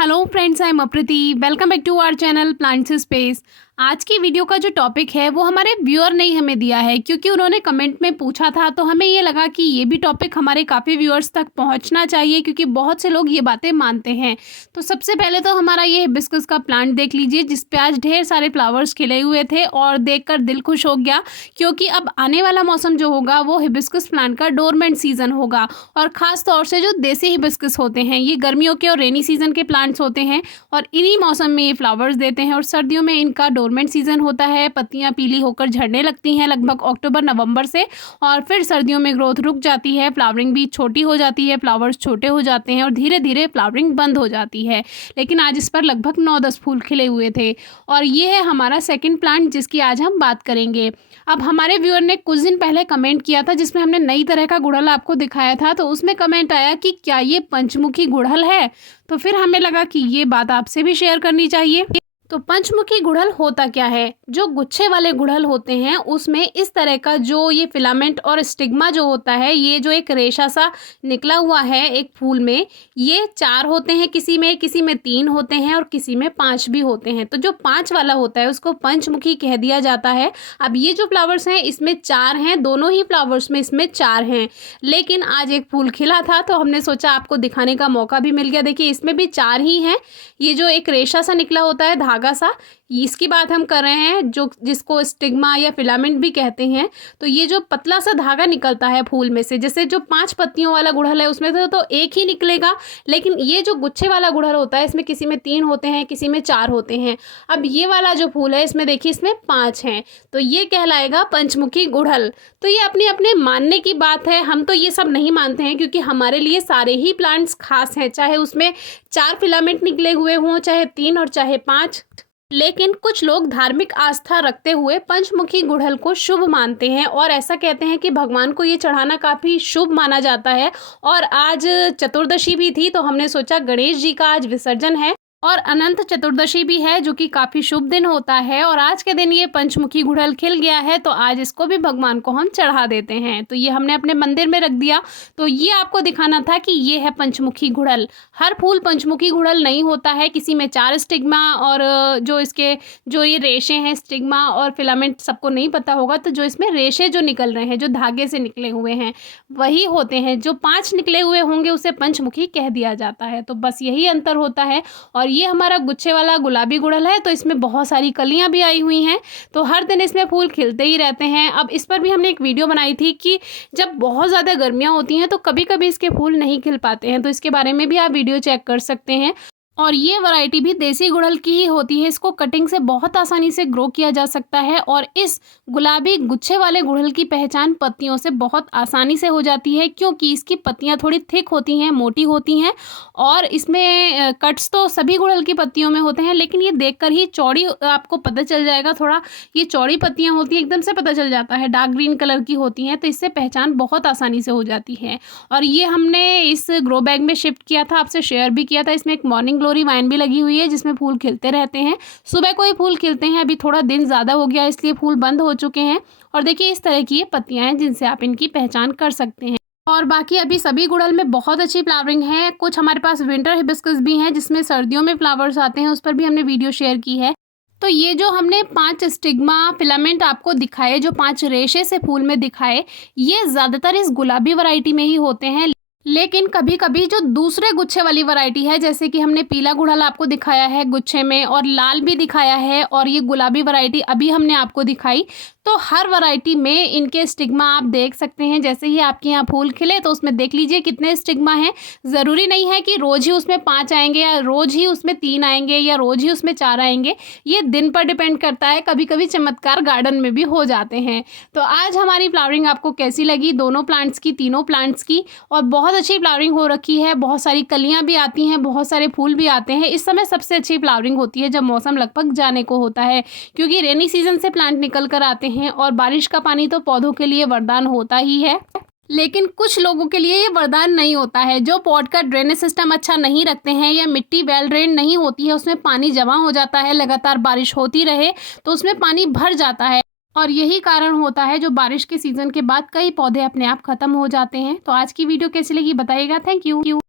Hello friends, I am Aprati. Welcome back to our channel plants space. आज की video का जो टॉपिक है वो हमारे व्यूअर ने ही हमें दिया है, क्योंकि उन्होंने कमेंट में पूछा था, तो हमें ये लगा कि ये भी टॉपिक हमारे काफ़ी व्यूअर्स तक पहुंचना चाहिए, क्योंकि बहुत से लोग ये बातें मानते हैं। तो सबसे पहले तो हमारा ये हिबिस्कस का प्लांट देख लीजिए, जिस पे आज ढेर सारे फ्लावर्स खिले हुए थे और देखकर दिल खुश हो गया, क्योंकि अब आने वाला मौसम जो होगा वो हिबिस्कस प्लांट का डोरमेंट सीजन होगा। और ख़ास तौर से जो देसी हिबिस्कस होते हैं, ये गर्मियों के और रेनी सीजन के प्लांट्स होते हैं और इन्हीं मौसम में ये फ्लावर्स देते हैं। और सर्दियों में इनका डोरमेंट सीजन होता है, पत्तियां पीली होकर झड़ने लगती हैं लगभग अक्टूबर नवंबर से, और फिर सर्दियों में ग्रोथ रुक जाती है, फ्लावरिंग भी छोटी हो जाती है, फ्लावर्स छोटे हो जाते हैं और धीरे धीरे फ्लावरिंग बंद हो जाती है। लेकिन आज इस पर लगभग 9-10 फूल खिले हुए थे। और ये है हमारा सेकेंड प्लांट, जिसकी आज हम बात करेंगे। अब हमारे व्यूअर ने कुछ दिन पहले कमेंट किया था, जिसमें हमने नई तरह का गुड़हल आपको दिखाया था। तो उसमें कमेंट आया कि क्या ये पंचमुखी गुड़हल है। तो फिर हमें लगा कि ये बात आपसे भी शेयर करनी चाहिए। तो पंचमुखी गुड़हल होता क्या है? जो गुच्छे वाले गुड़हल होते हैं उसमें इस तरह का जो ये फिलामेंट और स्टिग्मा जो होता है, ये जो एक रेशा सा निकला हुआ है एक फूल में, ये 4 होते हैं, किसी में 3 होते हैं और किसी में 5 भी होते हैं। तो जो 5 वाला होता है उसको पंचमुखी कह दिया जाता है। अब ये जो फ्लावर्स हैं इसमें 4 हैं, दोनों ही फ्लावर्स में इसमें 4 हैं। लेकिन आज एक फूल खिला था तो हमने सोचा आपको दिखाने का मौका भी मिल गया। देखिए इसमें भी 4 ही हैं। ये जो एक रेशा सा निकला होता है, धागा सा, इसकी बात हम कर रहे हैं, जो जिसको स्टिग्मा या फिलामेंट भी कहते हैं। तो ये जो पतला सा धागा निकलता है फूल में से, जैसे जो 5 पत्तियों वाला गुड़हल है उसमें तो एक ही निकलेगा, लेकिन ये जो गुच्छे वाला गुड़हल होता है इसमें किसी में 3 होते हैं, किसी में 4 होते हैं। अब ये वाला जो फूल है इसमें देखिए इसमें 5 हैं, तो ये कहलाएगा पंचमुखी गुड़हल। तो ये अपने अपने मानने की बात है। हम तो ये सब नहीं मानते हैं, क्योंकि हमारे लिए सारे ही प्लांट्स खास हैं, चाहे उसमें 4 फिलामेंट निकले हुए हों, चाहे 3 और चाहे 5। लेकिन कुछ लोग धार्मिक आस्था रखते हुए पंचमुखी गुड़हल को शुभ मानते हैं और ऐसा कहते हैं कि भगवान को ये चढ़ाना काफ़ी शुभ माना जाता है। और आज चतुर्दशी भी थी, तो हमने सोचा गणेश जी का आज विसर्जन है और अनंत चतुर्दशी भी है, जो कि काफ़ी शुभ दिन होता है। और आज के दिन ये पंचमुखी गुड़हल खिल गया है, तो आज इसको भी भगवान को हम चढ़ा देते हैं। तो ये हमने अपने मंदिर में रख दिया। तो ये आपको दिखाना था कि ये है पंचमुखी गुड़हल। हर फूल पंचमुखी गुड़हल नहीं होता है, किसी में 4 स्टिग्मा और जो ये रेशे हैं, स्टिग्मा और फिलामेंट सबको नहीं पता होगा। तो जो इसमें रेशे जो निकल रहे हैं, जो धागे से निकले हुए हैं, वही होते हैं। जो 5 निकले हुए होंगे उसे पंचमुखी कह दिया जाता है। तो बस यही अंतर होता है। और ये हमारा गुच्छे वाला गुलाबी गुड़हल है, तो इसमें बहुत सारी कलियां भी आई हुई हैं, तो हर दिन इसमें फूल खिलते ही रहते हैं। अब इस पर भी हमने एक वीडियो बनाई थी कि जब बहुत ज़्यादा गर्मियां होती हैं तो कभी कभी इसके फूल नहीं खिल पाते हैं, तो इसके बारे में भी आप वीडियो चेक कर सकते हैं। और ये वैरायटी भी देसी गुड़हल की ही होती है। इसको कटिंग से बहुत आसानी से ग्रो किया जा सकता है और इस गुलाबी गुच्छे वाले गुड़हल की पहचान पत्तियों से बहुत आसानी से हो जाती है, क्योंकि इसकी पत्तियां थोड़ी थिक होती हैं, मोटी होती हैं। और इसमें कट्स तो सभी गुड़हल की पत्तियों में होते हैं, लेकिन ये देखकर ही चौड़ी आपको पता चल जाएगा। थोड़ा ये चौड़ी पत्तियाँ होती हैं, एकदम से पता चल जाता है, डार्क ग्रीन कलर की होती हैं, तो इससे पहचान बहुत आसानी से हो जाती है। और ये हमने इस ग्रो बैग में शिफ्ट किया था, आपसे शेयर भी किया था। इसमें एक मॉर्निंग ग्लोरी वाइन भी लगी हुई है, जिसमें फूल खिलते रहते हैं। सुबह को ही फूल खिलते हैं, अभी थोड़ा दिन ज़्यादा हो गया इसलिए फूल बंद हो चुके हैं। और देखिए इस तरह की ये पत्तियां हैं, जिनसे आप इनकी पहचान कर सकते हैं। और बाकी अभी सभी गुड़हल में बहुत अच्छी फ्लावरिंग है। कुछ हमारे पास विंटर हिबिस्कस भी हैं, जिसमें सर्दियों में फ्लावर्स आते हैं, उस पर भी हमने वीडियो शेयर की है। तो ये जो हमने 5 स्टिग्मा फिलामेंट आपको दिखाए, जो 5 रेशे से फूल में दिखाए, ये ज़्यादातर इस गुलाबी वैरायटी में ही होते हैं। लेकिन कभी कभी जो दूसरे गुच्छे वाली वैरायटी है, जैसे कि हमने पीला गुड़हल आपको दिखाया है गुच्छे में, और लाल भी दिखाया है, और ये गुलाबी वैरायटी अभी हमने आपको दिखाई, तो हर वैरायटी में इनके स्टिग्मा आप देख सकते हैं। जैसे ही आपके यहाँ फूल खिले तो उसमें देख लीजिए कितने स्टिग्मा हैं। ज़रूरी नहीं है कि रोज़ ही उसमें 5 आएंगे, या रोज़ ही उसमें 3 आएंगे, या रोज़ ही उसमें 4 आएंगे। ये दिन पर डिपेंड करता है, कभी कभी चमत्कार गार्डन में भी हो जाते हैं। तो आज हमारी फ्लावरिंग आपको कैसी लगी, दोनों प्लांट्स की, तीनों प्लांट्स की? और बहुत अच्छी फ्लावरिंग हो रखी है, बहुत सारी कलियाँ भी आती हैं, बहुत सारे फूल भी आते हैं। इस समय सबसे अच्छी फ्लावरिंग होती है जब मौसम लगभग जाने को होता है, क्योंकि रेनी सीजन से प्लांट निकल कर आते हैं और बारिश का पानी तो पौधों के लिए वरदान होता ही है। लेकिन कुछ लोगों के लिए ये वरदान नहीं होता है, जो पॉट का ड्रेनेज सिस्टम अच्छा नहीं रखते हैं, या मिट्टी वेल ड्रेन नहीं होती है, उसमें पानी जमा हो जाता है, लगातार बारिश होती रहे तो उसमें पानी भर जाता है। और यही कारण होता है जो बारिश के सीजन के बाद कई पौधे अपने आप खत्म हो जाते हैं। तो आज की वीडियो कैसी लगी बताइएगा। Thank you.